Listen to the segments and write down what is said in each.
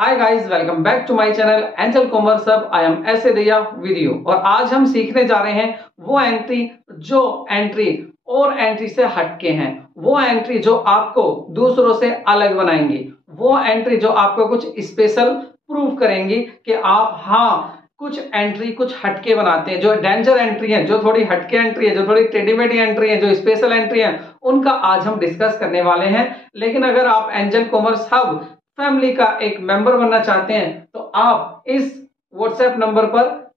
Hi guys, welcome back to my channel angel commerce hub. I am S दैया with you और आज हम सीखने जा रहे हैं वो एंट्री जो एंट्री और एंट्री से हटके हैं, वो एंट्री जो आपको दूसरों से अलग बनाएंगी, वो एंट्री जो आपको कुछ स्पेशल प्रूव करेंगी कि आप कुछ एंट्री कुछ हटके बनाते हैं। जो डेंजर एंट्री है, जो थोड़ी हटके एंट्री है, जो थोड़ी टेढ़ी-मेढ़ी एंट्री है, जो स्पेशल एंट्री है, उनका आज हम डिस्कस करने वाले हैं। लेकिन अगर आप एंजल कॉमर्स हब फैमिली का एक मेंबर बनना चाहते हैं तो आप इस व्हाट्सएप नंबर पर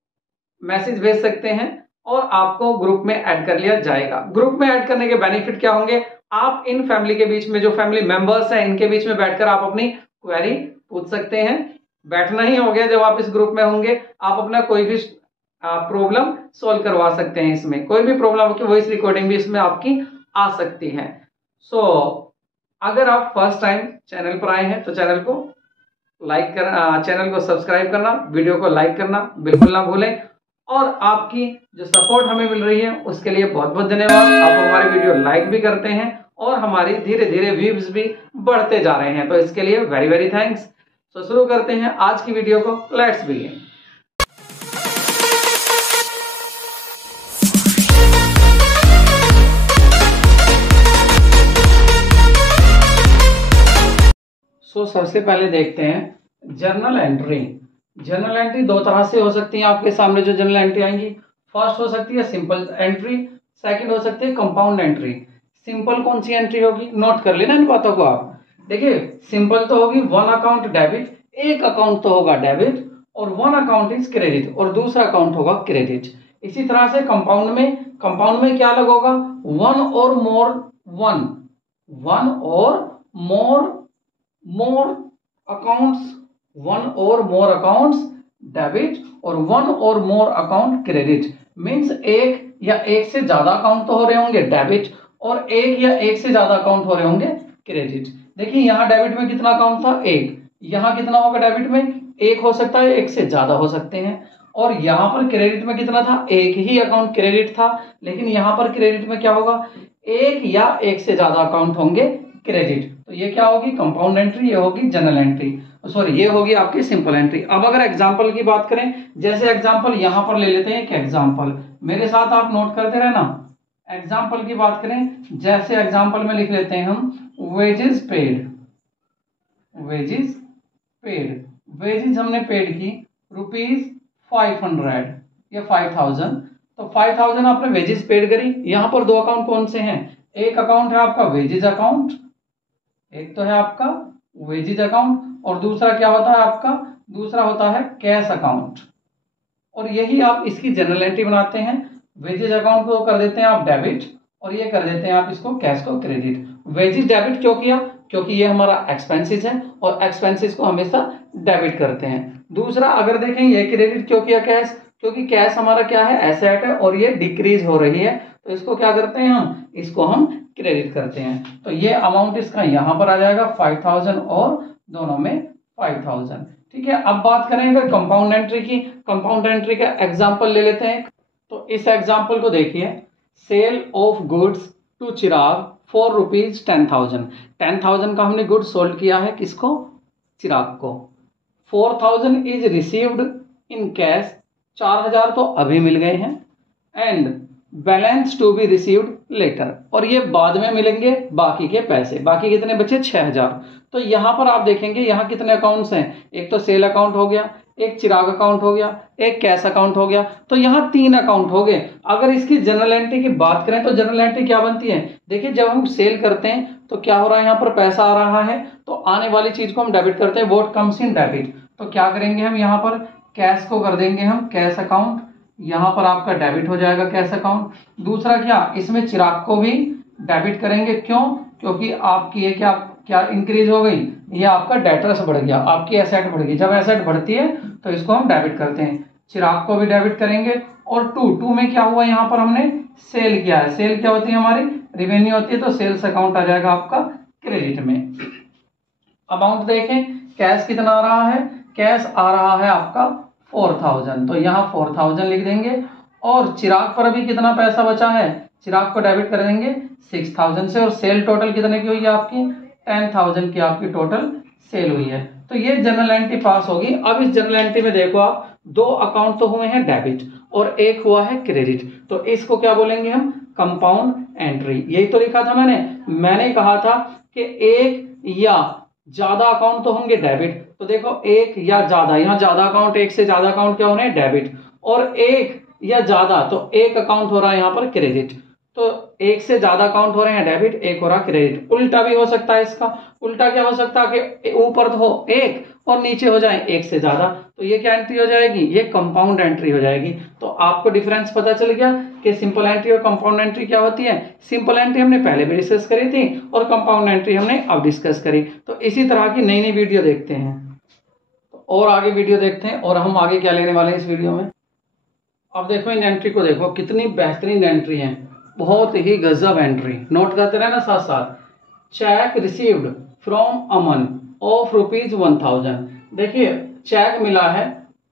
मैसेज भेज सकते हैं और आपको ग्रुप में ऐड कर लिया जाएगा। ग्रुप में ऐड करने के बेनिफिट क्या होंगे? आप इन फैमिली के बीच में जो फैमिली मेंबर्स हैं इनके बीच में बैठकर आप अपनी क्वेरी पूछ सकते हैं। बैठना ही हो गया, जब आप इस ग्रुप में होंगे आप अपना कोई भी प्रॉब्लम सॉल्व करवा सकते हैं। इसमें कोई भी प्रॉब्लम होगी वॉइस रिकॉर्डिंग भी इसमें आपकी आ सकती है। अगर आप फर्स्ट टाइम चैनल पर आए हैं तो चैनल को चैनल को सब्सक्राइब करना, वीडियो को लाइक करना बिल्कुल ना भूलें। और आपकी जो सपोर्ट हमें मिल रही है उसके लिए बहुत बहुत धन्यवाद। आप हमारी वीडियो लाइक भी करते हैं और हमारी धीरे धीरे व्यूज भी बढ़ते जा रहे हैं, तो इसके लिए वेरी वेरी थैंक्स। तो शुरू करते हैं आज की वीडियो को। Let's begin. सबसे पहले देखते हैं जर्नल एंट्री। जर्नल एंट्री दो तरह से हो सकती है। आपके सामने जो जर्नल एंट्री आएंगी, फर्स्ट हो सकती है सिंपल एंट्री, सेकंड हो सकती है कंपाउंड एंट्री। सिंपल कौन सी एंट्री होगी, नोट कर लेना इन बातों को आप। देखिए, सिंपल तो होगी वन अकाउंट डेबिट, एक अकाउंट तो होगा डेबिट और वन अकाउंट इज क्रेडिट और दूसरा अकाउंट होगा क्रेडिट। इसी तरह से कंपाउंड में क्या अलग होगा, वन और मोर अकाउंट्स डेबिट और वन और मोर अकाउंट क्रेडिट। मींस एक या एक से ज्यादा अकाउंट तो हो रहे होंगे डेबिट और एक या एक से ज्यादा अकाउंट हो रहे होंगे क्रेडिट। देखिए, यहाँ डेबिट में कितना अकाउंट था, एक। यहाँ कितना होगा डेबिट में, एक हो सकता है, एक से ज्यादा हो सकते हैं। और यहाँ पर क्रेडिट में कितना था, एक ही अकाउंट क्रेडिट था। लेकिन यहाँ पर क्रेडिट में क्या होगा, एक या एक से ज्यादा अकाउंट होंगे क्रेडिट। तो ये क्या होगी, कंपाउंड एंट्री, ये होगी जनरल एंट्री, सॉरी ये होगी आपकी सिंपल एंट्री। अब अगर एग्जांपल की बात करें, जैसे एग्जांपल यहां पर ले लेते हैं एक एग्जांपल, मेरे साथ आप नोट करते रहना। एग्जांपल की बात करें, जैसे एग्जांपल में लिख लेते हैं हम वेजेस पेड। वेजेस हमने पेड की ₹500 या 5000। तो 5000 आपने वेजेस पेड करी। यहां पर दो अकाउंट कौन से हैं, एक अकाउंट है आपका वेजेस अकाउंट, एक तो है आपका वेजेस अकाउंट और दूसरा क्या होता है आपका, दूसरा होता है कैश अकाउंट। और यही आप इसकी जनरल एंट्री बनाते हैं। वेजेस अकाउंट को कर देते हैं आप डेबिट और ये कर देते हैं आप इसको कैश को क्रेडिट। वेजेस डेबिट क्यों किया, क्योंकि ये हमारा एक्सपेंसेस है और एक्सपेंसेस को हमेशा डेबिट करते हैं। दूसरा अगर देखें, ये क्रेडिट क्यों किया कैश, क्योंकि कैश हमारा क्या है, एसेट है और ये डिक्रीज हो रही है, तो इसको क्या करते हैं हम, इसको हम क्रेडिट करते हैं। तो ये अमाउंट इसका यहां पर आ जाएगा 5000 और दोनों में 5000। ठीक है, अब बात करेंगे कंपाउंड एंट्री की। कंपाउंड एंट्री का एग्जांपल ले लेते हैं। तो इस एग्जांपल को देखिए, sale of goods to Chirag for ₹10,000। 10,000 का हमने गुड्स सोल्ड किया है, किसको, चिराग को। 4000 इज रिसीव्ड इन कैश, 4000 तो अभी मिल गए हैं। And balance to be received later, और ये बाद में मिलेंगे बाकी के पैसे। बाकी कितने बचे, 6000। तो यहां पर आप देखेंगे यहां कितने अकाउंट्स हैं, एक तो सेल अकाउंट हो गया, एक चिराग अकाउंट हो गया, एक कैश अकाउंट हो गया। तो यहां 3 अकाउंट हो गए। अगर इसकी जनरल एंट्री की बात करें तो जनरल एंट्री क्या बनती है, देखिए जब हम सेल करते हैं तो क्या हो रहा है, यहाँ पर पैसा आ रहा है तो आने वाली चीज को हम डेबिट करते हैं, व्हाट कम्स इन डेबिट। तो क्या करेंगे हम, यहाँ पर कैश को कर देंगे हम कैश अकाउंट, यहां पर आपका डेबिट हो जाएगा कैश अकाउंट। दूसरा क्या, इसमें चिराग को भी डेबिट करेंगे, क्यों, क्योंकि आपकी ये क्या इंक्रीज हो गई, ये आपका डेटर्स बढ़ गया, आपकी एसेट बढ़ गई। जब एसेट बढ़ती है तो इसको हम डेबिट करते हैं, चिराग को भी डेबिट करेंगे। और टू में क्या हुआ, यहाँ पर हमने सेल किया है। सेल क्या होती है, हमारी रेवेन्यू होती है, तो सेल्स अकाउंट आ जाएगा आपका क्रेडिट में। अमाउंट देखें, कैश कितना आ रहा है, कैश आ रहा है आपका 4000, तो यहाँ 4000 लिख देंगे। और चिराग पर अभी कितना पैसा बचा है, चिराग को डेबिट कर देंगे 6000 से। और सेल टोटल कितने की हुई है आपकी, 10,000 की आपकी टोटल सेल हुई है। तो तो ये जनरल एंट्री पास होगी। अब इस जनरल एंट्री में देखो आप, दो अकाउंट तो हुए हैं डेबिट और एक हुआ है क्रेडिट, तो इसको क्या बोलेंगे हम, कंपाउंड एंट्री। यही तो लिखा था मैंने कहा था कि एक या ज्यादा अकाउंट तो होंगे डेबिट, तो देखो एक या ज्यादा, यहाँ ज्यादा अकाउंट, एक से ज्यादा अकाउंट क्या हो रहे हैं डेबिट, और एक या ज्यादा तो एक अकाउंट हो रहा है यहाँ पर क्रेडिट, तो एक से ज्यादा अकाउंट हो रहे हैं डेबिट, एक हो रहा क्रेडिट। उल्टा भी हो सकता है इसका, उल्टा क्या हो सकता है कि ऊपर तो हो एक और नीचे हो जाए एक से ज्यादा, तो ये क्या एंट्री हो जाएगी, ये कंपाउंड एंट्री हो जाएगी। तो आपको डिफरेंस पता चल गया कि सिंपल एंट्री और कंपाउंड एंट्री क्या होती है। सिंपल एंट्री हमने पहले भी डिस्कस करी थी और कंपाउंड एंट्री हमने अब डिस्कस करी। तो इसी तरह की नई नई वीडियो देखते हैं, और आगे वीडियो देखते हैं, और हम आगे क्या लेने वाले हैं इस वीडियो में। अब देखो इन एंट्री को देखो, कितनी बेहतरीन एंट्री है, बहुत ही गजब एंट्री, नोट करते रहना साथ साथ। Check received from Aman of ₹1000। देखिए चेक मिला है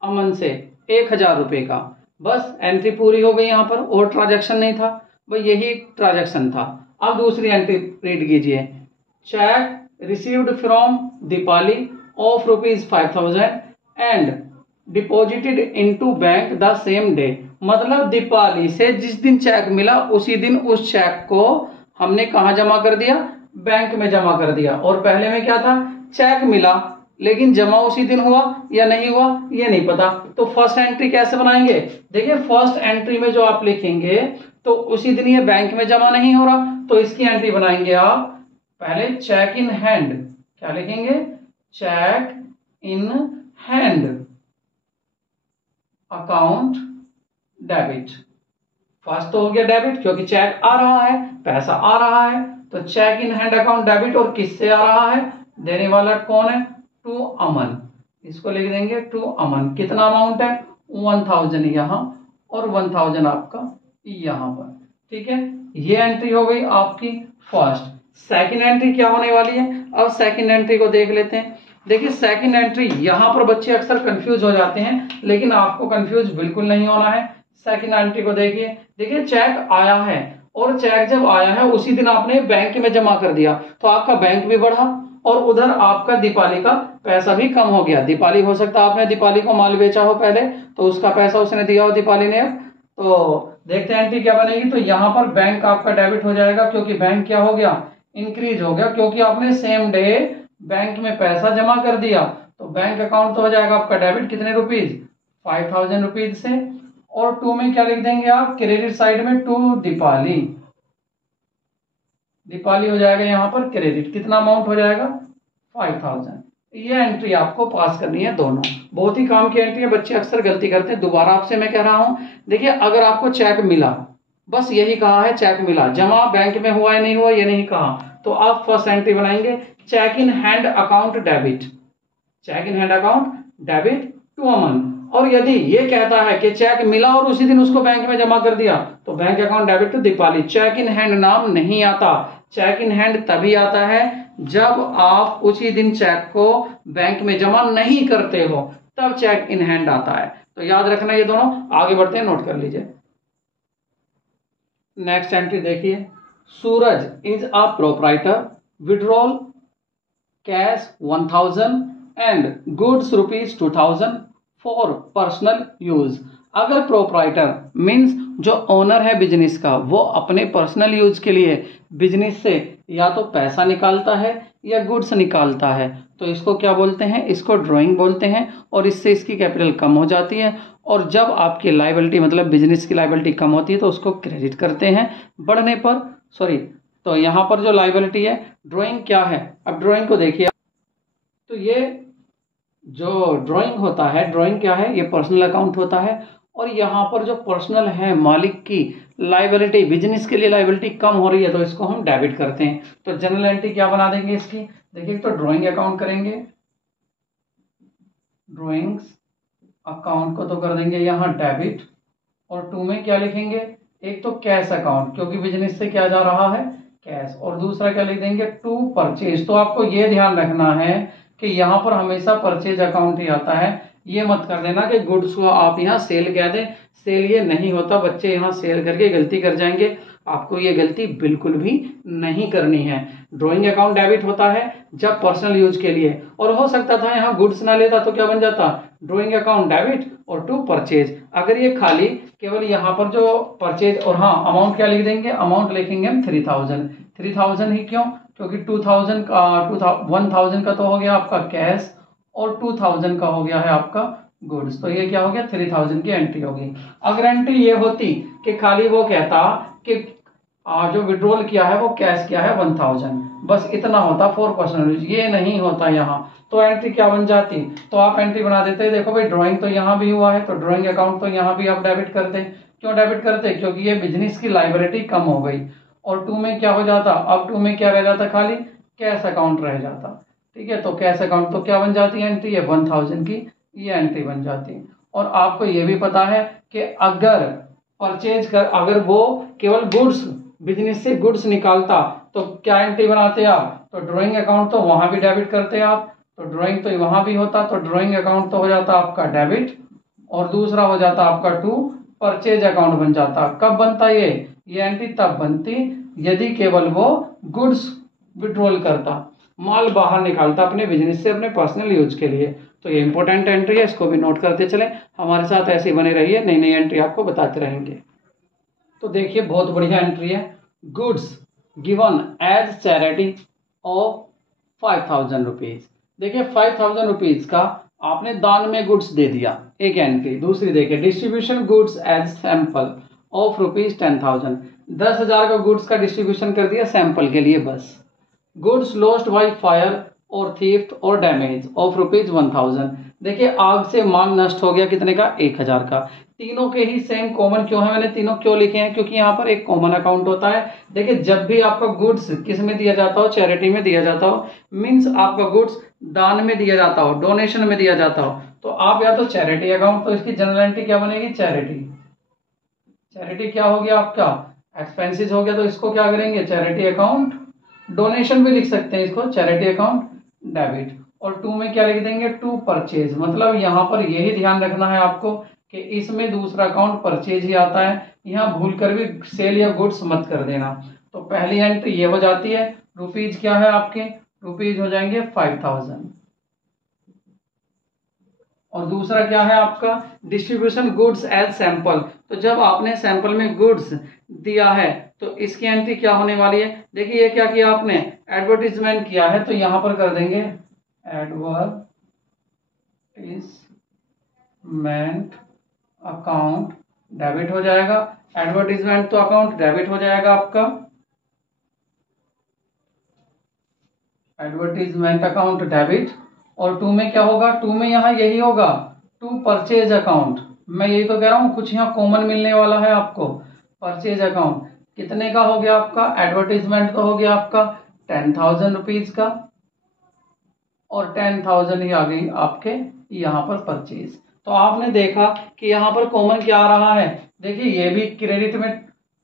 अमन से 1000 रुपए का, बस एंट्री पूरी हो गई यहाँ पर, और ट्रांजैक्शन नहीं था, भाई यही ट्रांजैक्शन था। अब दूसरी एंट्री रीड कीजिए, check received from Deepali of ₹5000 and deposited into bank the same day. मतलब दीपाली से जिस दिन चेक मिला उसी दिन उस चेक को हमने कहा जमा कर दिया, बैंक में जमा कर दिया। और पहले में क्या था, चेक मिला लेकिन जमा उसी दिन हुआ या नहीं हुआ ये नहीं पता, तो फर्स्ट एंट्री कैसे बनाएंगे। देखिए फर्स्ट एंट्री में जो आप लिखेंगे तो उसी दिन ये बैंक में जमा नहीं हो रहा, तो इसकी एंट्री बनाएंगे आप पहले चेक इन हैंड, क्या लिखेंगे, cheque in hand account debit. First तो हो गया डेबिट क्योंकि चेक आ रहा है, पैसा आ रहा है, तो cheque in hand account debit, और किससे आ रहा है, देने वाला कौन है, टू अमन, इसको लिख देंगे टू अमन। कितना अमाउंट है, 1000 यहाँ और 1000 आपका यहाँ पर, ठीक है। ये एंट्री हो गई आपकी फर्स्ट। सेकंड एंट्री क्या होने वाली है, अब सेकंड एंट्री को देख लेते हैं। देखिए सेकंड एंट्री, यहां पर बच्चे अक्सर कंफ्यूज हो जाते हैं, लेकिन आपको कंफ्यूज बिल्कुल नहीं होना है। सेकंड एंट्री को देखिए चेक आया है, और चेक जब आया है उसी दिन आपने बैंक में जमा कर दिया, तो आपका बैंक भी बढ़ा और उधर आपका दीपाली का पैसा भी कम हो गया। दीपाली हो सकता है आपने दीपाली को माल बेचा हो पहले, तो उसका पैसा उसने दिया हो दीपाली ने। तो देखते हैं एंट्री क्या बनेगी, तो यहाँ पर बैंक आपका डेबिट हो जाएगा, क्योंकि बैंक क्या हो गया, इंक्रीज हो गया, क्योंकि आपने सेम डे बैंक में पैसा जमा कर दिया, तो बैंक अकाउंट तो हो जाएगा आपका डेबिट, कितने रुपीज, 5000 रुपीज से। और टू में क्या लिख देंगे आप, क्रेडिट साइड में टू दीपाली, दीपाली हो जाएगा यहाँ पर क्रेडिट, कितना अमाउंट हो जाएगा 5000। ये एंट्री आपको पास करनी है दोनों, बहुत ही काम की एंट्री है, बच्चे अक्सर गलती करते हैं। दोबारा आपसे मैं कह रहा हूं, देखिए अगर आपको चेक मिला, बस यही कहा है चेक मिला, जमा बैंक में हुआ या नहीं हुआ ये नहीं कहा, तो आप फर्स्ट एंट्री बनाएंगे cheque in hand account debit, cheque in hand account debit to Aman. और यदि ये कहता है कि चेक मिला और उसी दिन उसको बैंक में जमा कर दिया, तो bank account debit to Deepali. Cheque in hand नाम नहीं आता, चेक इन हैंड तभी आता है जब आप उसी दिन चेक को बैंक में जमा नहीं करते हो, तब चेक इन हैंड आता है। तो याद रखना ये दोनों। आगे बढ़ते हैं, नोट कर लीजिए। नेक्स्ट एंट्री देखिए, Suraj is a proprietor, withdrawal cash 1000 and goods ₹2000 for personal use. अगर प्रोप्राइटर मीन्स जो ओनर है बिजनेस का, वो अपने पर्सनल यूज के लिए बिजनेस से या तो पैसा निकालता है या गुड्स निकालता है, तो इसको क्या बोलते हैं, इसको ड्राइंग बोलते हैं, और इससे इसकी कैपिटल कम हो जाती है। और जब आपकी लायबिलिटी मतलब बिजनेस की लायबिलिटी कम होती है तो उसको क्रेडिट करते हैं बढ़ने पर, तो यहाँ पर जो लायबिलिटी है, ड्राइंग क्या है, अब ड्राइंग को देखिए, तो ये जो ड्राइंग होता है, ड्राइंग क्या है, ये पर्सनल अकाउंट होता है, और यहाँ पर जो पर्सनल है मालिक की लायबिलिटी, बिजनेस के लिए लायबिलिटी कम हो रही है, तो इसको हम डेबिट करते हैं। तो जनरल एंट्री क्या बना देंगे इसकी, देखिए तो ड्राइंग अकाउंट करेंगे, ड्राइंग्स अकाउंट को तो कर देंगे यहाँ डेबिट, और टू में क्या लिखेंगे, एक तो कैश अकाउंट क्योंकि बिजनेस से क्या जा रहा है कैश, और दूसरा क्या लिख देंगे टू परचेज। तो आपको ये ध्यान रखना है कि यहाँ पर हमेशा परचेज अकाउंट ही आता है, ये मत कर देना कि गुड्स को आप यहाँ सेल कह दें, सेल ये नहीं होता, बच्चे यहाँ सेल करके गलती कर जाएंगे। आपको ये गलती बिल्कुल भी नहीं करनी है। ड्राइंग अकाउंट डेबिट होता है जब पर्सनल यूज के लिए, और हो सकता था यहाँ गुड्स ना लेता तो क्या बन जाता, ड्राइंग अकाउंट डेबिट और टू परचेज। अगर ये खाली केवल यहाँ पर जो परचेज और हाँ अमाउंट क्या लिख देंगे, अमाउंट लिखेंगे हम 3000 ही क्यों, क्योंकि 1000 का तो हो गया आपका कैश और 2000 का हो गया है आपका गुड्स, तो ये क्या हो गया 3000 की एंट्री होगी। अगर एंट्री ये होती कि खाली वो कहता कि जो विड्रॉल किया है वो कैश किया है 1000, बस इतना होता फॉर पर्सनल यूज, ये नहीं होता यहाँ, तो एंट्री क्या बन जाती, तो आप एंट्री बना देते, देखो भाई ड्राइंग तो यहाँ भी हुआ है तो ड्राइंग अकाउंट तो यहाँ भी आप डेबिट करते। क्यों डेबिट करते, क्योंकि ये बिजनेस की लायबिलिटी कम हो गई, और टू में क्या हो जाता, अब टू में क्या रह जाता, खाली कैश अकाउंट रह जाता। ठीक है, तो कैश अकाउंट तो क्या बन जाती है एंट्री है 1000 की, ये एंट्री बन जाती है। और आपको ये भी पता है कि अगर परचेज कर, अगर वो केवल गुड्स बिजनेस से गुड्स निकालता तो क्या एंट्री बनाते आप, तो ड्राइंग अकाउंट तो वहां भी डेबिट करते आप, तो ड्राइंग तो वहां भी होता, तो ड्राइंग अकाउंट तो हो जाता आपका डेबिट, और दूसरा हो जाता आपका टू परचेज अकाउंट बन जाता। कब बनता ये एंट्री तब बनती यदि केवल वो गुड्स विड्रॉल करता, माल बाहर निकालता अपने बिजनेस से अपने पर्सनल यूज के लिए। तो ये इंपॉर्टेंट एंट्री है, इसको भी नोट करते चले, हमारे साथ ऐसे ही बने रहिए, नई नई एंट्री आपको बताते रहेंगे। तो देखिए बहुत बढ़िया एंट्री है, goods given as charity of 5000 rupees. देखिए 5000 रुपीज का आपने दान में गुड्स दे दिया, एक एंट्री। दूसरी देखिए distribution goods as sample of rupees 10,000, 10,000 का गुड्स का डिस्ट्रीब्यूशन कर दिया सैंपल के लिए बस। गुड्स लॉस्ट बाय फायर और थीफ्ट और डैमेज ऑफ रुपीज 1000, देखिए आग से माल नष्ट हो गया कितने का, 1000 का। तीनों के ही सेम कॉमन क्यों है, मैंने तीनों क्यों लिखे हैं, क्योंकि यहाँ पर एक कॉमन अकाउंट होता है। देखिए जब भी आपका गुड्स किस में दिया जाता हो, चैरिटी में दिया जाता हो, मीन्स आपका गुड्स दान में दिया जाता हो, डोनेशन में दिया जाता हो, तो आप या तो चैरिटी अकाउंट, तो इसकी जनरल एंट्री क्या बनेगी, चैरिटी। चैरिटी क्या हो गया आपका, एक्सपेंसेस हो गया, तो इसको क्या करेंगे चैरिटी अकाउंट। डोनेशन भी लिख सकते हैं इसको चैरिटी अकाउंट डेबिट। और टू में क्या लिख देंगे, टू परचेज। मतलब यहाँ पर यही ध्यान रखना है आपको कि इसमें दूसरा अकाउंट परचेज ही आता है, यहाँ भूल कर भी सेल या गुड्स मत कर देना। तो पहली एंट्री ये हो जाती है, रुपीज क्या है आपके, रुपीज हो जाएंगे 5000। और दूसरा क्या है आपका डिस्ट्रीब्यूशन गुड्स एज सैंपल, तो जब आपने सैंपल में गुड्स दिया है तो इसकी एंट्री क्या होने वाली है, देखिए ये क्या किया आपने, एडवर्टीजमेंट किया है, तो यहां पर कर देंगे एडवर्टीजमेंट अकाउंट डेबिट हो जाएगा। एडवर्टीजमेंट तो अकाउंट डेबिट हो जाएगा आपका, एडवर्टीजमेंट अकाउंट डेबिट। और टू में क्या होगा, टू में यहाँ यही होगा, टू परचेज अकाउंट। मैं यही तो कह रहा हूँ, कुछ यहाँ कॉमन मिलने वाला है आपको। परचेज अकाउंट कितने का हो गया आपका, एडवर्टीजमेंट तो हो गया आपका 10,000 रुपीज का, और 10,000 ही आ गई आपके यहाँ पर परचेज। तो आपने देखा कि यहाँ पर कॉमन क्या आ रहा है, देखिए ये भी क्रेडिट में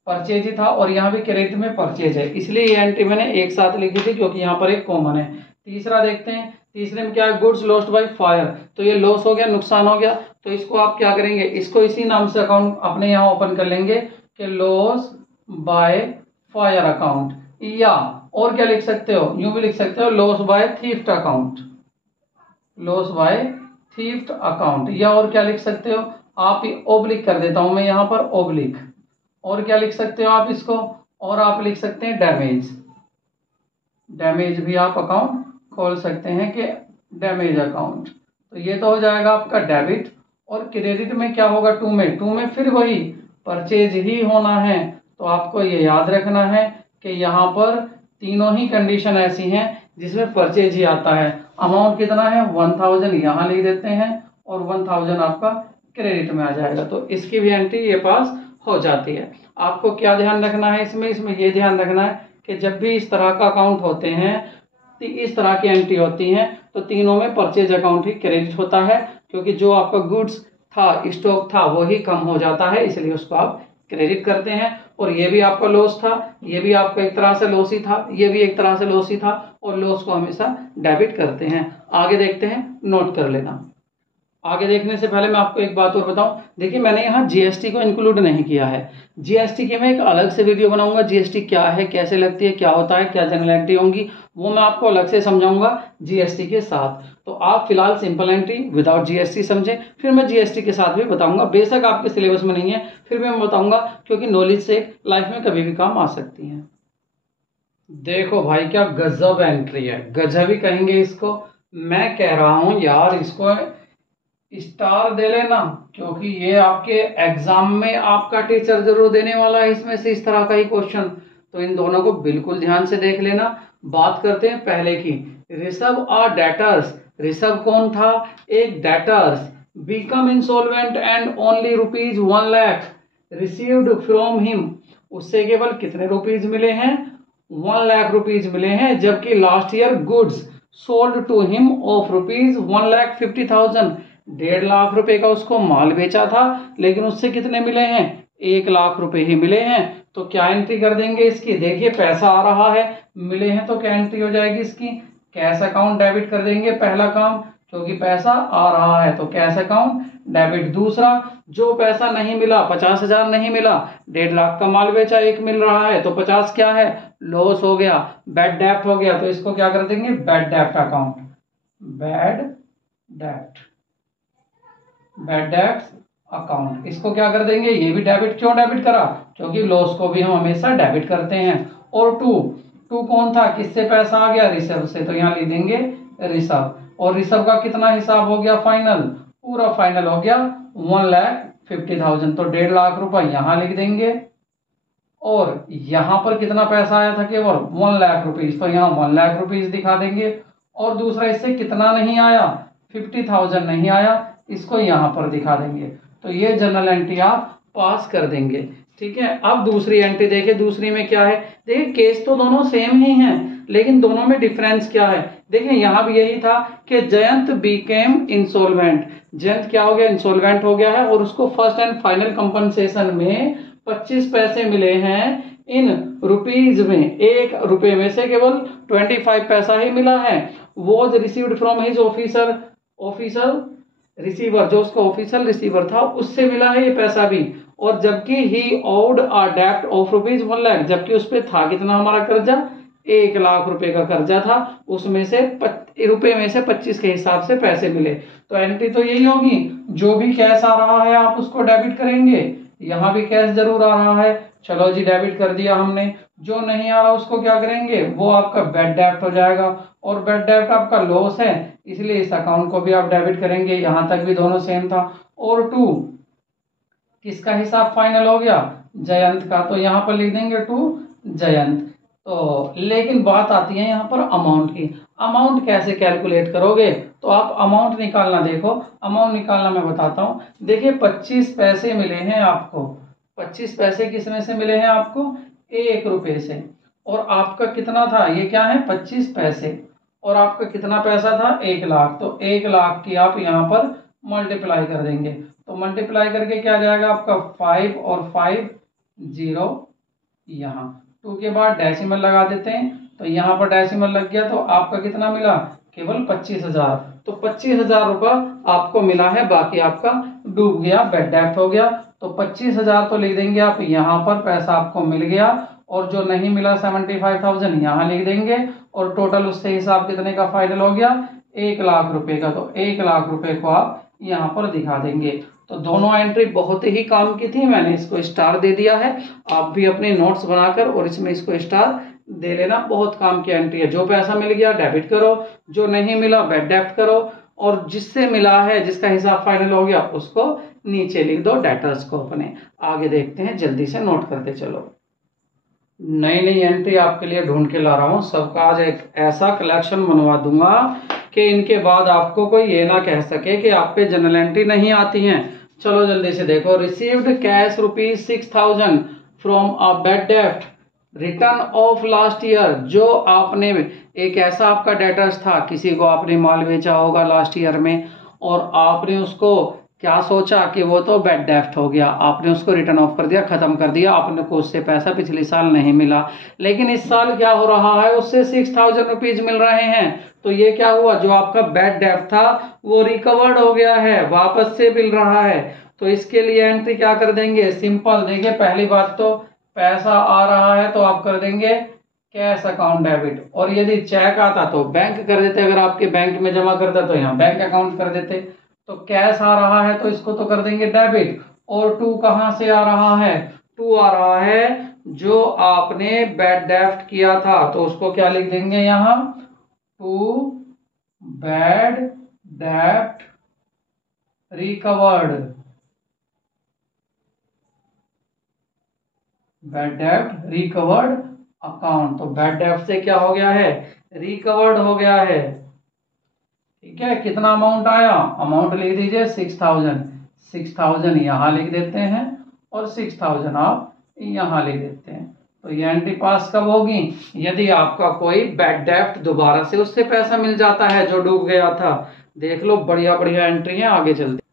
परचेज ही था और यहाँ भी क्रेडिट में परचेज है, इसलिए ये एंट्री मैंने एक साथ लिखी थी क्योंकि यहाँ पर एक कॉमन है। तीसरा देखते हैं, तीसरे में क्या है, गुड्स लॉस्ट बाय फायर, तो ये लॉस हो गया, नुकसान हो गया, तो इसको आप क्या करेंगे, इसको इसी नाम से अकाउंट अपने यहाँ ओपन कर लेंगे कि लॉस बाय फायर अकाउंट, या और क्या लिख सकते हो, यूं भी लिख सकते हो loss by theft account, loss by theft account, या और क्या लिख सकते हो आप, ओब्लिक कर देता हूं मैं यहाँ पर ओब्लिक, और क्या लिख सकते हो आप इसको, और आप लिख सकते हैं डैमेज, डैमेज भी आप अकाउंट खोल सकते हैं कि डैमेज अकाउंट। तो ये तो हो जाएगा आपका डेबिट। और क्रेडिट में क्या होगा, टू में फिर वही परचेज ही होना है, तो आपको ये याद रखना है कि यहाँ पर तीनों ही कंडीशन ऐसी हैं जिसमें परचेज ही आता है। अमाउंट कितना है 1000 यहाँ लिख देते हैं और 1000 आपका क्रेडिट में आ जाएगा, तो इसकी भी एंट्री ये पास हो जाती है। आपको क्या ध्यान रखना है इसमें ये ध्यान रखना है कि जब भी इस तरह का अकाउंट होते हैं, इस तरह की एंट्री होती हैं, तो तीनों में परचेज अकाउंट ही क्रेडिट होता है, क्योंकि जो आपका गुड्स था, स्टॉक था, वो ही कम हो जाता है, इसलिए उसको आप क्रेडिट करते हैं। और ये भी आपका लॉस था, ये भी आपका एक तरह से लॉस ही था, ये भी एक तरह से लॉस ही था, और लॉस को हमेशा डेबिट करते हैं। आगे देखते हैं, नोट कर लेना। आगे देखने से पहले मैं आपको एक बात और बताऊं, देखिए मैंने यहाँ जीएसटी को इंक्लूड नहीं किया है। जीएसटी की मैं एक अलग से वीडियो बनाऊंगा, जीएसटी क्या है, कैसे लगती है, क्या होता है, क्या जनरल एंट्री होंगी, वो मैं आपको अलग से समझाऊंगा जीएसटी के साथ। तो आप फिलहाल सिंपल एंट्री विदाउट जीएसटी समझें, फिर मैं जीएसटी के साथ भी बताऊंगा। बेशक आपके सिलेबस में नहीं है, फिर भी मैं बताऊंगा, क्योंकि नॉलेज से लाइफ में कभी भी काम आ सकती है। देखो भाई क्या गजब एंट्री है, गजब ही कहेंगे इसको। मैं कह रहा हूं यार इसको स्टार दे लेना, क्योंकि ये आपके एग्जाम में आपका टीचर जरूर देने वाला है इसमें से इस तरह का ही क्वेश्चन। तो इन दोनों को बिल्कुल ध्यान से देख लेना। बात करते हैं पहले की, ऋषभ और डेटर्स। ऋषभ कौन था? एक debtors, become insolvent and only ₹1 lakh received from him. उससे केवल कितने रुपीज मिले हैं? 1 लाख रुपीज मिले हैं, जबकि last year goods sold to him of ₹1,50,000। 1.5 lakh रुपए का उसको माल बेचा था, लेकिन उससे कितने मिले हैं? 1 लाख रुपए ही मिले हैं। तो क्या एंट्री कर देंगे इसकी? देखिए पैसा आ रहा है, मिले हैं, तो क्या एंट्री हो जाएगी इसकी? कैश अकाउंट डेबिट कर देंगे, पहला काम, क्योंकि पैसा आ रहा है तो कैश अकाउंट डेबिट। दूसरा, जो पैसा नहीं मिला, 50,000 नहीं मिला, 1.5 लाख का माल बेचा, 1 मिल रहा है, तो 50 क्या है? लॉस हो गया, बैड डेप्ट हो गया। तो इसको क्या कर देंगे? बैड डेप्ट अकाउंट, बैड डेप्ट, बैड डेप्ट अकाउंट। इसको क्या कर देंगे? ये भी डेबिट। क्यों डेबिट करा? क्योंकि लॉस को भी हम हमेशा डेबिट करते हैं। और टू कौन था? किससे पैसा आ गया? ऋषभ से, तो यहाँ लिख देंगे ऋषभ। और ऋषभ का कितना हिसाब हो गया फाइनल? पूरा फाइनल हो गया 1,50,000, तो 1.5 लाख रुपए यहाँ लिख देंगे। और यहाँ पर कितना पैसा आया था? केवल 1 लाख रुपीज, तो यहाँ 1 लाख रुपीज दिखा देंगे। और दूसरा, इससे कितना नहीं आया? 50,000 नहीं आया, इसको यहाँ पर दिखा देंगे। तो ये जनरल एंट्री आप पास कर देंगे। ठीक है, अब दूसरी एंट्री देखिए, दूसरी में क्या है? देखिए केस तो दोनों सेम ही हैं, लेकिन दोनों में डिफरेंस क्या है? देखिए यहाँ भी यही था कि जयंत बिकेम इंसॉल्वेंट। जयंत क्या हो गया? इंसॉल्वेंट हो गया है, और उसको फर्स्ट एंड फाइनल कंपनसेशन में 25 पैसे मिले हैं इन रुपीज में। 1 रुपए में से केवल 25 पैसा ही मिला है। Was received from his official receiver, जो उसका ऑफिशियल रिसीवर था उससे मिला है ये पैसा भी। और जबकि ही ओव्ड अ डेब्ट ऑफ ₹1 लाख, जबकि उस पे था कितना हमारा कर्जा? 1 लाख रुपए का कर्जा था, उसमें से रुपए में से 25 के हिसाब से पैसे मिले। तो एंट्री तो यही होगी, जो भी कैश आ रहा है आप उसको डेबिट करेंगे। यहाँ भी कैश जरूर आ रहा है, चलो जी डेबिट कर दिया हमने। जो नहीं आ रहा उसको क्या करेंगे? वो आपका बैड डेब्ट हो जाएगा, और बैड डेब्ट आपका लॉस है, इसलिए इस अकाउंट को भी आप डेबिट करेंगे। यहां तक भी दोनों सेम था। और किसका हिसाब फाइनल हो गया? जयंत का, तो यहाँ पर लिख देंगे जयंत। तो लेकिन बात आती है यहाँ पर अमाउंट की। अमाउंट कैसे कैलकुलेट करोगे? तो आप अमाउंट निकालना, देखो अमाउंट निकालना मैं बताता हूँ। देखिए 25 पैसे मिले हैं आपको। 25 पैसे किस में से मिले हैं आपको? 1 रुपए से। और आपका कितना था? ये क्या है? 25 पैसे। और आपका कितना पैसा था? 1 लाख। तो 1 लाख की आप यहाँ पर मल्टीप्लाई कर देंगे। तो मल्टीप्लाई करके क्या जाएगा आपका? 5 और 5 0। यहाँ 2 के बाद डेसिमल लगा देते हैं, तो यहाँ पर डेसिमल लग गया, तो आपका कितना मिला? केवल 25,000। तो 25,000 रुपये आपको मिला है, बाकी आपका डूब गया, बैड डेब्ट हो गया। तो 25,000 तो लिख देंगे आप यहाँ पर, पैसा आपको मिल गया। और जो नहीं मिला 75,000 यहाँ लिख देंगे। और टोटल उससे हिसाब कितने का फाइनल हो गया? 1 लाख रुपए का। तो 1 लाख रुपए को आप यहाँ पर दिखा देंगे। तो दोनों एंट्री बहुत ही काम की थी, मैंने इसको स्टार दे दिया है। आप भी अपने नोट्स बनाकर और इसमें इसको स्टार दे लेना, बहुत काम की एंट्री है। जो पैसा मिल गया डेबिट करो, जो नहीं मिला बैड डेब्ट करो, और जिससे मिला है, जिसका हिसाब फाइनल हो गया, उसको नीचे लिख दो डेटर्स को अपने। आगे देखते हैं, जल्दी से नोट करते चलो। नई नई एंट्री आपके लिए ढूंढ के ला रहा हूं, सबका आज एक ऐसा कलेक्शन बनवा दूंगा कि इनके बाद आपको कोई ये ना कह सके कि आप पे जनरल एंट्री नहीं आती हैं। चलो जल्दी से देखो। Received cash ₹6,000 from a bad डेब्ट रिटर्न ऑफ लास्ट ईयर। जो आपने एक ऐसा आपका डेटर्स था, किसी को आपने माल बेचा होगा लास्ट ईयर में, और आपने उसको क्या सोचा कि वो तो बैड डेफ्ट हो गया, आपने उसको रिटर्न ऑफ कर दिया, खत्म कर दिया, आपने को उससे पैसा पिछले साल नहीं मिला। लेकिन इस साल क्या हो रहा है, उससे 6000 रुपीज मिल रहे हैं। तो ये क्या हुआ, जो आपका बैड डेफ्ट था वो रिकवर्ड हो गया है, वापस से मिल रहा है। तो इसके लिए एंट्री क्या कर देंगे, सिंपल। देखिए पहली बात तो पैसा आ रहा है तो आप कर देंगे कैश अकाउंट डेबिट, और यदि चेक आता तो बैंक कर देते, अगर आपके बैंक में जमा करता तो यहाँ बैंक अकाउंट कर देते। तो कैश आ रहा है तो इसको तो कर देंगे डेबिट। और टू कहां से आ रहा है, टू आ रहा है जो आपने बैड डेफ्ट किया था, तो उसको क्या लिख देंगे यहां, टू बैड डेफ्ट रिकवर्ड, बैड डेफ्ट रिकवर्ड अकाउंट। तो बैड डेफ्ट से क्या हो गया है, रिकवर्ड हो गया है। ठीक है, कितना अमाउंट आया, अमाउंट लिख दीजिए 6000, 6000 यहां लिख देते हैं और 6000 आप यहां लिख देते हैं। तो ये एंट्री पास कब होगी, यदि आपका कोई बैड डेफ्ट दोबारा से उससे पैसा मिल जाता है जो डूब गया था। देख लो बढ़िया बढ़िया एंट्री है, आगे चलते।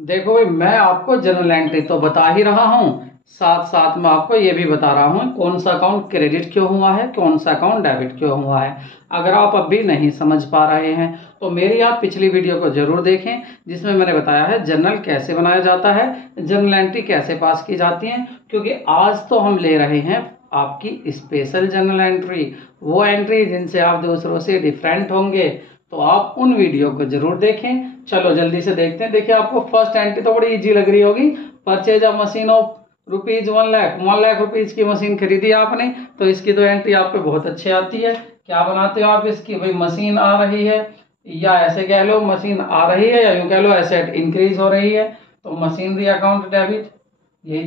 देखो भाई, मैं आपको जनरल एंट्री तो बता ही रहा हूं, साथ साथ में आपको ये भी बता रहा हूं कौन सा अकाउंट क्रेडिट क्यों हुआ है, कौन सा अकाउंट डेबिट क्यों हुआ है। अगर आप अब भी नहीं समझ पा रहे हैं तो मेरी आप पिछली वीडियो को जरूर देखें, जिसमें मैंने बताया है जर्नल कैसे बनाया जाता है, जर्नल एंट्री कैसे पास की जाती है। क्योंकि आज तो हम ले रहे हैं आपकी स्पेशल जर्नल एंट्री, वो एंट्री जिनसे आप दूसरों से डिफरेंट होंगे। तो आप उन वीडियो को जरूर देखें। चलो जल्दी से देखते हैं। देखिए आपको फर्स्ट एंट्री तो बड़ी इजी लग रही होगी, purchase of machine of rupees 1 lakh, 1 lakh rupees की मशीन खरीदी आपने, तो इसकी तो एंट्री आपको बहुत अच्छी आती है। क्या बनाते हो आप इसकी, भाई मशीन आ रही है, या ऐसे कह लो मशीन आ रही है, या यूं कह लो एसेट इंक्रीज हो रही है, तो मशीनरी अकाउंट डेबिट। यही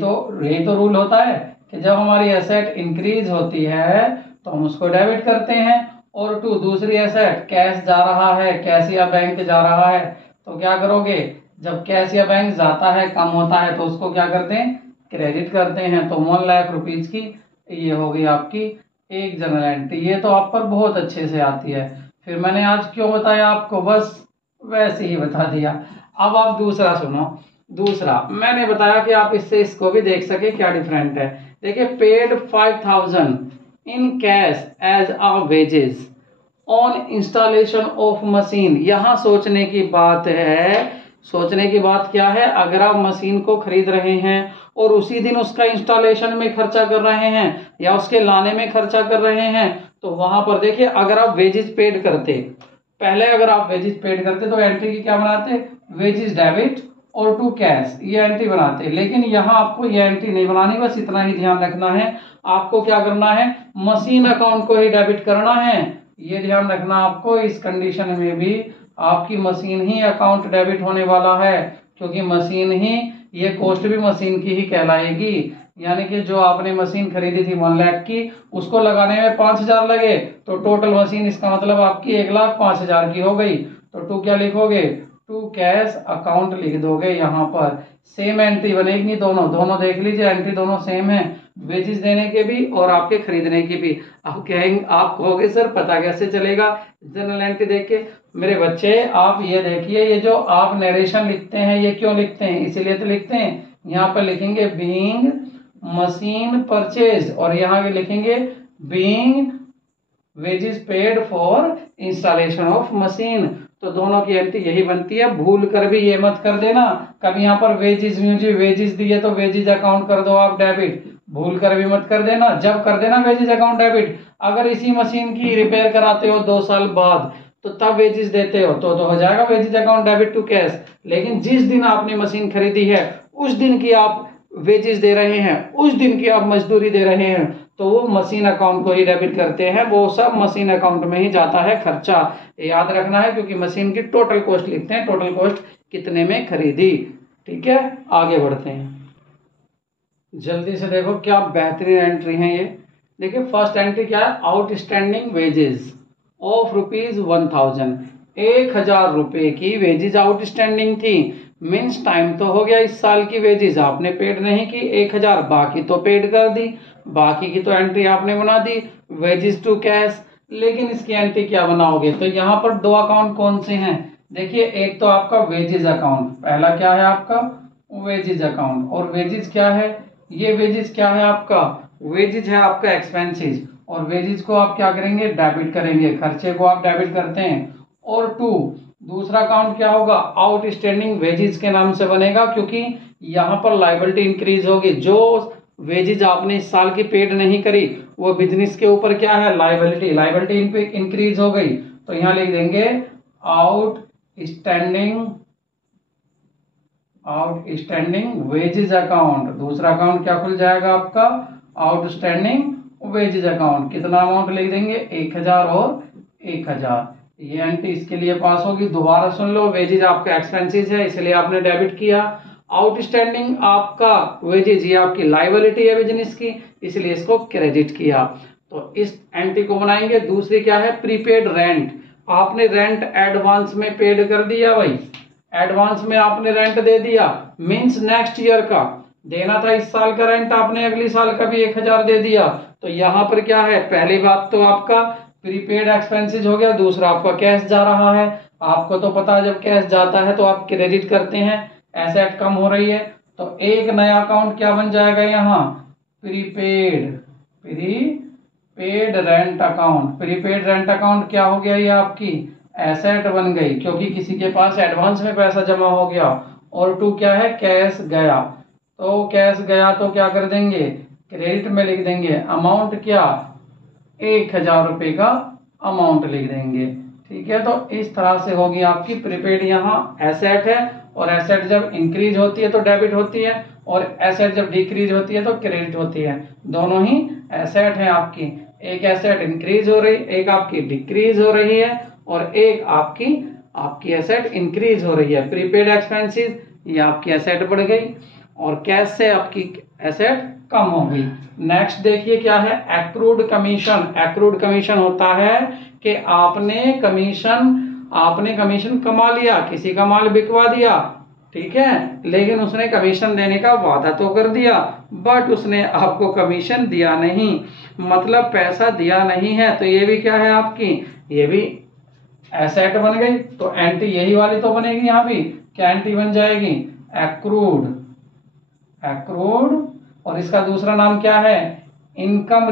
तो रूल होता है कि जब हमारी एसेट इंक्रीज होती है तो हम उसको डेबिट करते हैं। और टू दूसरी एसेट कैश जा रहा है, कैश या बैंक जा रहा है, तो क्या करोगे, जब कैश या बैंक जाता है कम होता है तो उसको क्या करते हैं, क्रेडिट करते हैं। तो 1 लाख रुपीज की ये हो गई आपकी एक जनरल एंट्री। ये तो आप पर बहुत अच्छे से आती है। फिर मैंने आज क्यों बताया आपको, बस वैसे ही बता दिया। अब आप दूसरा सुनो। दूसरा मैंने बताया कि आप इससे इसको भी देख सके क्या डिफरेंट है। देखिए paid 5000 in cash as a wages on installation of machine. यहां सोचने की बात है, सोचने की बात क्या है, अगर आप मशीन को खरीद रहे हैं और उसी दिन उसका इंस्टॉलेशन में खर्चा कर रहे हैं या उसके लाने में खर्चा कर रहे हैं, तो वहां पर देखिए अगर आप वेजेस पेड करते, पहले अगर आप वेजेस पेड करते तो एंट्री की क्या बनाते, वेजेस डेबिट और टू कैश, ये एंट्री बनाते। लेकिन यहाँ आपको ये एंट्री नहीं बनानी, बस इतना ही ध्यान रखना है। आपको क्या करना है, मशीन अकाउंट को ही डेबिट करना है। ये ध्यान रखना आपको, इस कंडीशन में भी आपकी मशीन ही अकाउंट डेबिट होने वाला है, क्योंकि मशीन ही, ये कॉस्ट भी मशीन की ही कहलाएगी। यानी कि जो आपने मशीन खरीदी थी 1 लाख की, उसको लगाने में 5000 लगे, तो टोटल मशीन इसका मतलब आपकी 1,05,000 की हो गई। तो टू क्या लिखोगे, टू कैश अकाउंट लिख दोगे। यहाँ पर सेम एंट्री बनेगी, दोनों देख लीजिए, एंट्री दोनों सेम है, वेजेस देने के भी और आपके खरीदने की भी। आप कहेंगे, आप कहोगे सर पता कैसे चलेगा जनरल एंट्री देख के। मेरे बच्चे आप ये देखिए, ये जो आप नरेशन लिखते हैं ये क्यों लिखते हैं, इसीलिए तो लिखते हैं। यहाँ पर लिखेंगे बीइंग मशीन परचेज, और यहाँ पे लिखेंगे being wages paid for installation of machine. तो दोनों की एंट्री यही बनती है। भूल कर भी ये मत कर देना, कभी यहाँ पर वेजेस वेजेस दिए तो वेजेस अकाउंट कर दो आप डेबिट, भूल कर भी मत कर देना। जब कर देना वेजेस अकाउंट डेबिट, अगर इसी मशीन की रिपेयर कराते हो 2 साल बाद तो तब वेजेस देते हो तो हो जाएगा wages account debit to cash. लेकिन जिस दिन आपने मशीन खरीदी है उस दिन की आप वेजेस दे रहे हैं, उस दिन की आप मजदूरी दे रहे हैं, तो वो मशीन अकाउंट को ही डेबिट करते हैं, वो सब मशीन अकाउंट में ही जाता है खर्चा। याद रखना है, क्योंकि मशीन की टोटल कॉस्ट लिखते हैं, टोटल कॉस्ट कितने में खरीदी। ठीक है, आगे बढ़ते हैं। जल्दी से देखो क्या बेहतरीन एंट्री है ये। देखिए फर्स्ट एंट्री क्या है, आउटस्टैंडिंग वेजेस ऑफ रुपीज 1000, 1000 रुपए की वेजेस आउटस्टैंडिंग थी। मीन्स टाइम तो हो गया, इस साल की वेजेस आपने पेड नहीं की 1000, बाकी तो पेड कर दी, बाकी की तो एंट्री आपने बना दी वेजेस टू कैश। लेकिन इसकी एंट्री क्या बनाओगे, तो यहाँ पर 2 अकाउंट कौन से हैं, देखिए एक तो आपका वेजेज अकाउंट, पहला क्या है आपका वेजेज अकाउंट, और वेजेज क्या है, ये वेजेज क्या है आपका, वेजेज है आपका एक्सपेंसेस, और वेजेज को आप क्या करेंगे डेबिट करेंगे, खर्चे को आप डेबिट करते हैं। और टू, दूसरा अकाउंट क्या होगा, आउटस्टैंडिंग वेजेज के नाम से बनेगा, क्योंकि यहाँ पर लाइबिलिटी इंक्रीज होगी, जो वेजेज आपने इस साल की पेड नहीं करी वो बिजनेस के ऊपर क्या है लाइबिलिटी, लाइबिलिटी इंक्रीज हो गई, तो यहाँ लिख देंगे आउटस्टैंडिंग वेजेज अकाउंट। दूसरा अकाउंट क्या खुल जाएगा आपका, आउटस्टैंडिंग वेजेज अकाउंट। कितना अमाउंट लिख देंगे, 1000 और 1000। ये एंट्री इसके लिए पास होगी। दोबारा सुन लो, वेजेज आपका एक्सपेंसेस है इसलिए आपने डेबिट किया, आउटस्टैंडिंग आपका वेजेज ये आपकी लाइबिलिटी है बिजनेस की, इसलिए इसको क्रेडिट किया। तो इस एंट्री को बनाएंगे। दूसरी क्या है, प्रीपेड रेंट, आपने रेंट एडवांस में पेड कर दिया भाई, एडवांस में आपने रेंट दे दिया, मींस नेक्स्ट ईयर का देना था, इस साल का रेंट आपने अगली साल का भी 1000 दे दिया। तो यहां पर क्या है, पहली बात तो आपका प्रीपेड एक्सपेंसेस हो गया, दूसरा आपका कैश जा रहा है। आपको तो पता है जब कैश जाता है तो आप क्रेडिट करते हैं, एसेट कम हो रही है, तो एक नया अकाउंट क्या बन जाएगा यहाँ, prepaid rent account. Prepaid rent account क्या हो गया, ये आपकी एसेट बन गई, क्योंकि किसी के पास एडवांस में पैसा जमा हो गया। और टू क्या है, कैश गया, तो कैश गया तो क्या कर देंगे, क्रेडिट में लिख देंगे, अमाउंट क्या 1000 रुपए का अमाउंट लिख देंगे। ठीक है, तो इस तरह से होगी आपकी प्रीपेड, यहाँ एसेट है, और एसेट जब इंक्रीज होती है तो डेबिट होती है, और एसेट जब डिक्रीज होती है तो क्रेडिट होती है। दोनों ही एसेट है आपकी, एक एसेट इंक्रीज हो रही, एक आपकी डिक्रीज हो रही है, और एक आपकी एसेट इंक्रीज हो रही है। प्रीपेड एक्सपेंसेस ये आपकी एसेट बढ़ गई, और कैश से आपकी एसेट कम हो गई। नेक्स्ट देखिए क्या है, एक्रूड कमीशन। एक्रूड कमीशन होता है कि आपने कमीशन कमा लिया, किसी का माल बिकवा दिया, ठीक है, लेकिन उसने कमीशन देने का वादा तो कर दिया, बट उसने आपको कमीशन दिया नहीं, मतलब पैसा दिया नहीं है, तो ये भी क्या है आपकी, ये भी एसेट बन गई। तो एंट्री यही वाली तो बनेगी, यहाँ भी क्या एंट्री बन जाएगी, एक्रूड। और इसका दूसरा नाम क्या है, income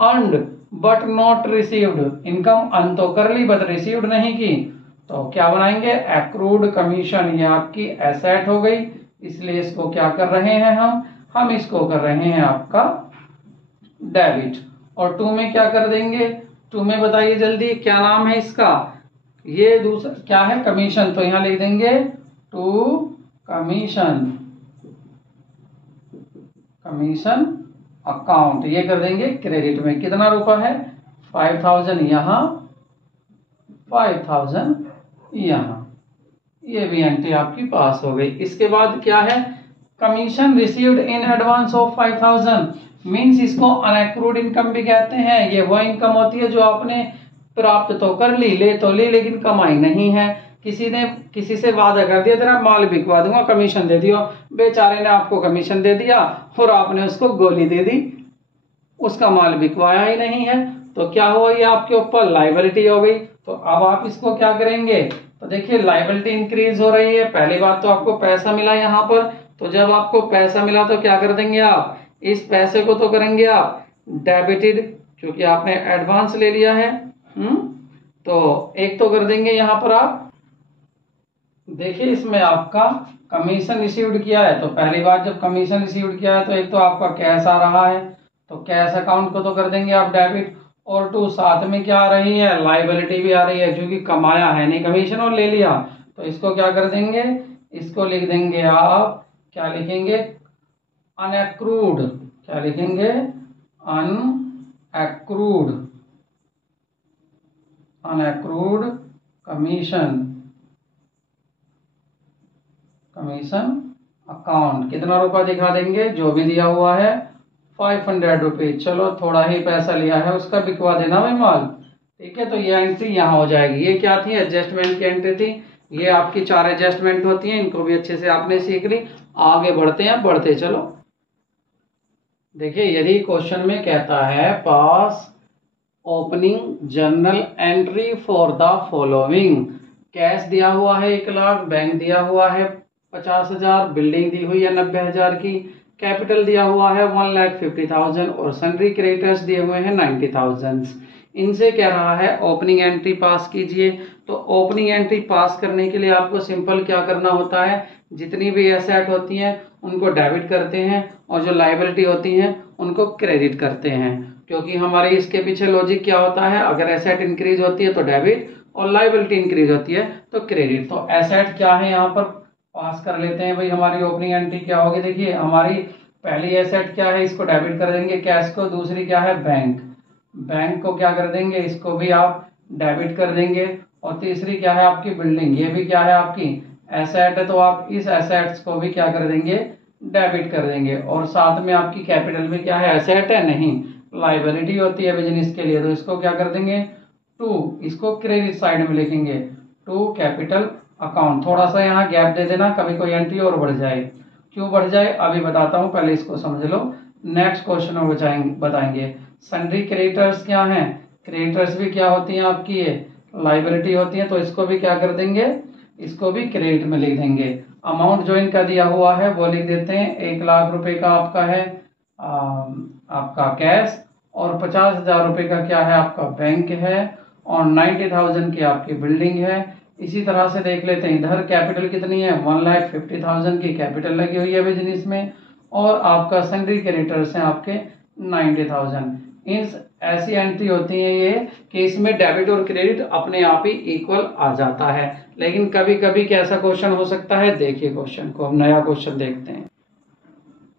earned but not received. Income earn तो कर ली बट रिसीव्ड नहीं की, तो क्या बनाएंगे, एक्रूड कमीशन। ये आपकी एसेट हो गई, इसलिए इसको क्या कर रहे हैं हम इसको कर रहे हैं आपका डेबिट। और टू में क्या कर देंगे, टू में बताइए जल्दी क्या नाम है इसका, ये दूसरा क्या है, कमीशन, तो यहां लिख देंगे टू कमीशन अकाउंट, ये कर देंगे क्रेडिट में। कितना रुपया है, 5000 यहाँ, 5000 यहाँ, ये भी एंट्री आपकी पास हो गई। इसके बाद क्या है, commission received in advance of 5000, means इसको अनएक्रूड इनकम भी कहते हैं। ये वह इनकम होती है जो आपने प्राप्त तो कर ली, ले तो ली, लेकिन कमाई नहीं है। किसी से वादा कर दिया तेरा माल बिकवा दूंगा, कमीशन दे दियो, बेचारे ने आपको कमीशन दे दिया और आपने उसको गोली दे दी, उसका माल बिकवाया ही नहीं है, तो क्या हुआ, ये आपके ऊपर लाइबिलिटी हो गई। तो अब आप इसको क्या करेंगे, तो देखिए लाइबिलिटी इंक्रीज हो रही है। पहली बात तो आपको पैसा मिला यहाँ पर, तो जब आपको पैसा मिला तो क्या कर देंगे आप, इस पैसे को तो करेंगे आप डेबिटेड, क्योंकि आपने एडवांस ले लिया है। तो एक तो कर देंगे यहाँ पर आप, देखिए इसमें आपका कमीशन रिसीव्ड किया है, तो पहली बात जब कमीशन रिसीव्ड किया है तो एक तो आपका कैश आ रहा है, तो कैश अकाउंट को तो कर देंगे आप डेबिट। और टू साथ में क्या आ रही है, लाइबिलिटी भी आ रही है, क्योंकि कमाया है नहीं कमीशन और ले लिया, तो इसको क्या कर देंगे, इसको लिख देंगे आप, क्या लिखेंगे, अनएक्रूड, क्या लिखेंगे, अनएक्रूड कमीशन अकाउंट। कितना रुपया दिखा देंगे, जो भी दिया हुआ है 500 रुपीज, चलो थोड़ा ही पैसा लिया है उसका बिकवा देना भाई माल, ठीक है। तो ये एंट्री यहाँ हो जाएगी। ये क्या थी, एडजस्टमेंट की एंट्री थी। ये आपकी 4 एडजस्टमेंट होती हैं, इनको भी अच्छे से आपने सीख ली। आगे बढ़ते हैं, बढ़ते चलो। देखिए यदि क्वेश्चन में कहता है pass opening journal entry for the following, cash दिया हुआ है 1,00,000, बैंक दिया हुआ है 50,000, बिल्डिंग दी हुई है 90,000 की, कैपिटल दिया हुआ है 1,50,000 और सन्ड्री क्रेडिटर्स दिए हुए हैं 90,000। इनसे कह रहा है ओपनिंग एंट्री पास कीजिए। तो ओपनिंग एंट्री पास करने के लिए आपको सिंपल क्या करना होता है, जितनी भी एसेट होती हैं उनको डेबिट करते हैं और जो लायबिलिटी होती हैं उनको क्रेडिट करते हैं। क्योंकि हमारे इसके पीछे लॉजिक क्या होता है, अगर एसेट इंक्रीज होती है तो डेबिट और लायबिलिटी इंक्रीज होती है तो क्रेडिट। तो एसेट क्या है यहाँ पर पास कर लेते हैं भाई। हमारी ओपनिंग एंट्री क्या होगी, देखिए हमारी पहली एसेट क्या है, इसको डेबिट कर देंगे कैश को। दूसरी क्या है, बैंक, बैंक को क्या कर देंगे, इसको भी आप डेबिट कर देंगे। और तीसरी क्या है आपकी बिल्डिंग, ये भी क्या है आपकी एसेट है, तो आप इस एसेट्स को भी क्या कर देंगे, डेबिट कर देंगे। और साथ में आपकी कैपिटल भी क्या है, एसेट है नहीं, लायबिलिटी होती है बिजनेस के लिए, तो इसको क्या कर देंगे टू, इसको क्रेडिट साइड में लिखेंगे टू कैपिटल अकाउंट। थोड़ा सा यहाँ गैप दे देना, कभी कोई एंट्री और बढ़ जाए। क्यों बढ़ जाए अभी बताता हूँ, पहले इसको समझ लो, नेक्स्ट क्वेश्चन में बताएंगे। सन्ड्री क्रेडिटर्स क्या हैं, क्रेडिटर्स भी क्या होती हैं आपकी, ये लायबिलिटी होती है, तो इसको भी क्या कर देंगे, इसको भी क्रेडिट में लिख देंगे। अमाउंट जो इनका दिया हुआ है वो लिख देते हैं, 1,00,000 रुपए का आपका है आपका कैश, और 50,000 रुपए का क्या है आपका बैंक है, और 90,000 की आपकी बिल्डिंग है। इसी तरह से देख लेते हैं इधर कैपिटल कितनी है, 1,50,000 की कैपिटल लगी हुई है बिजनेस में, और आपका सन्ड्री क्रेडिटर्स हैं आपके 90,000। इन ऐसी एंट्री होती है ये कि इसमें डेबिट और क्रेडिट अपने आप ही इक्वल आ जाता है। लेकिन कभी कभी कैसा क्वेश्चन हो सकता है, देखिए क्वेश्चन को, हम नया क्वेश्चन देखते हैं।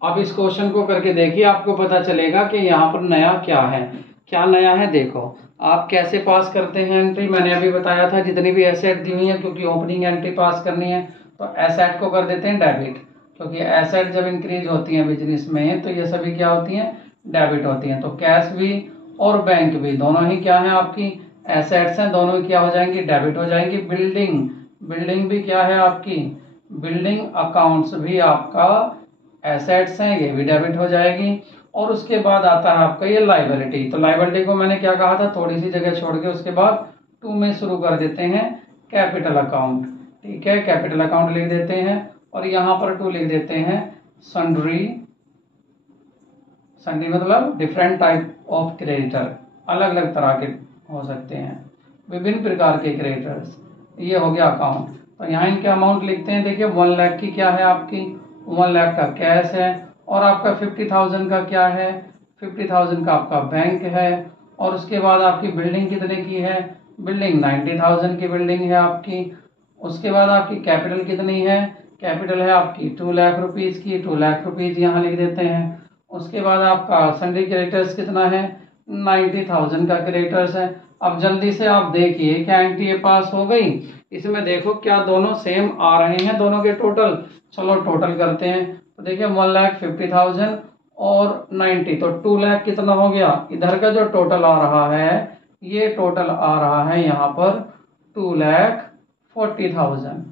अब इस क्वेश्चन को करके देखिए, आपको पता चलेगा कि यहाँ पर नया क्या है। क्या नया है देखो, आप कैसे पास करते हैं एंट्री, मैंने अभी बताया था जितनी भी एसेट दी हुई है, क्योंकि ओपनिंग एंट्री पास करनी है तो एसेट को कर देते हैं डेबिट, क्योंकि एसेट जब इंक्रीज होती है बिजनेस में तो ये सभी क्या होती हैं, डेबिट होती हैं। तो कैश भी और बैंक भी दोनों ही क्या है आपकी एसेट्स हैं, दोनों क्या हो जाएंगी, डेबिट हो जाएंगी। बिल्डिंग, बिल्डिंग भी क्या है आपकी, बिल्डिंग अकाउंट्स भी आपका एसेट्स हैं, ये भी डेबिट हो जाएगी। और उसके बाद आता है आपका ये लायबिलिटी। तो लायबिलिटी को मैंने क्या कहा था, थोड़ी सी जगह छोड़ के उसके बाद टू में शुरू कर देते हैं कैपिटल अकाउंट, ठीक है, कैपिटल अकाउंट लिख देते हैं, और यहाँ पर टू लिख देते हैं सन्ड्री। सन्ड्री मतलब डिफरेंट टाइप ऑफ क्रेडिटर, अलग अलग तरह के हो सकते हैं, विभिन्न प्रकार के क्रेडिटर्स, ये हो गया अकाउंट। तो यहाँ इनके अमाउंट लिखते हैं, देखिए 1,00,000 की क्या है आपकी, 1,00,000 का कैश है, और आपका 50,000 का क्या है, 50,000 का आपका बैंक है। और उसके बाद आपकी बिल्डिंग कितने की है, बिल्डिंग 90,000 की बिल्डिंग है आपकी। उसके बाद आपकी कैपिटल कितनी है, कैपिटल है आपकी 2,00,000 रुपीज की, 2,00,000 रुपीज यहाँ लिख देते हैं। उसके बाद आपका सन्ड्री क्रेडिटर्स कितना है, 90,000 का क्रेडिटर्स है। अब जल्दी से आप देखिए क्या एंट्री पास हो गई, इसमें देखो क्या दोनों सेम आ रहे हैं, दोनों के टोटल, चलो टोटल करते हैं। तो देखिए 1,50,000 और 90, तो 2,00,000 कितना हो गया, इधर का जो टोटल आ रहा है ये टोटल आ रहा है यहाँ पर 2,40,000,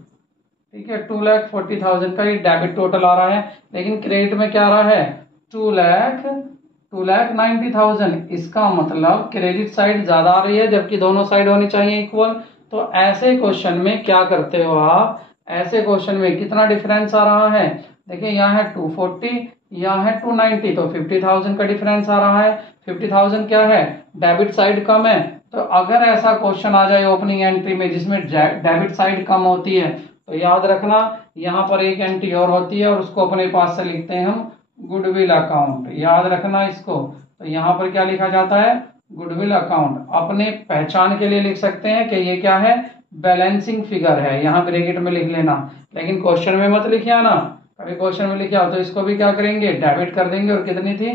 ठीक है, 2,40,000 का ये डेबिट टोटल आ रहा है। लेकिन क्रेडिट में क्या आ रहा है, 2,90,000। इसका मतलब क्रेडिट साइड ज्यादा आ रही है, जबकि दोनों साइड होनी चाहिए इक्वल। तो ऐसे क्वेश्चन में क्या करते हो आप, ऐसे क्वेश्चन में कितना डिफरेंस आ रहा है, देखिए यहाँ है 240, यहाँ है 290, तो 50,000 का डिफरेंस आ रहा है। 50,000 क्या है, डेबिट साइड कम है। तो अगर ऐसा क्वेश्चन आ जाए ओपनिंग एंट्री में जिसमें डेबिट साइड कम होती है, तो याद रखना यहाँ पर एक एंट्री और होती है, और उसको अपने पास से लिखते हैं हम गुडविल अकाउंट, याद रखना इसको। तो यहाँ पर क्या लिखा जाता है, गुडविल अकाउंट। अपने पहचान के लिए लिख सकते हैं कि ये क्या है, बैलेंसिंग फिगर है, यहाँ ब्रैकेट में लिख लेना, लेकिन क्वेश्चन में मत लिखिए ना, कभी क्वेश्चन में लिखा तो इसको भी क्या करेंगे, डेबिट कर देंगे। और कितनी थी,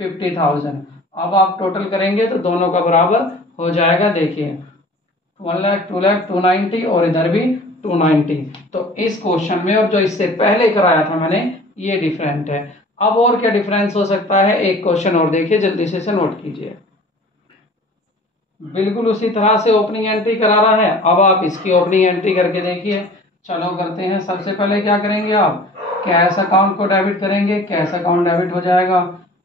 50,000। अब आप टोटल करेंगे तो दोनों का बराबर हो जाएगा, देखिए 1,00,000, 2,00,000, 290, और इधर भी 290। तो इस क्वेश्चन में और जो इससे पहले कराया था मैंने, ये डिफरेंट है। अब और क्या डिफरेंस हो सकता है, एक क्वेश्चन और देखिए, जल्दी से इसे नोट कीजिए। बिल्कुल उसी तरह से ओपनिंग एंट्री करा रहा है, अब आप इसकी ओपनिंग एंट्री करके देखिए। चलो करते हैं। सबसे पहले क्या करेंगे, आप कैश अकाउंट को डेबिट करेंगे, कैश अकाउंट डेबिट हो जाएगा।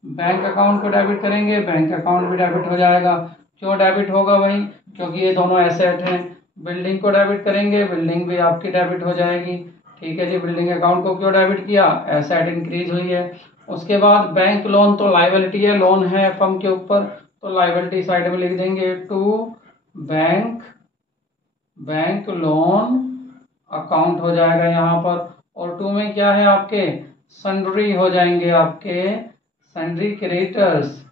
बैंक अकाउंट को डेबिट करेंगे, बैंक अकाउंट भी डेबिट हो जाएगा। क्यों डेबिट होगा भाई, क्योंकि ये दोनों एसेट हैं। बिल्डिंग को डेबिट करेंगे, बिल्डिंग भी आपकी डेबिट हो जाएगी। ठीक है जी, बिल्डिंग अकाउंट को क्यों डेबिट किया, एसेट इंक्रीज हुई है। उसके बाद बैंक लोन तो लाइबिलिटी है, लोन है फर्म के ऊपर, तो लाइबिलिटी साइड में लिख देंगे टू बैंक लोन अकाउंट हो जाएगा यहाँ पर। और टू में क्या है आपके सन्ड्री हो जाएंगे, आपके सन्ड्री क्रेडिटर्स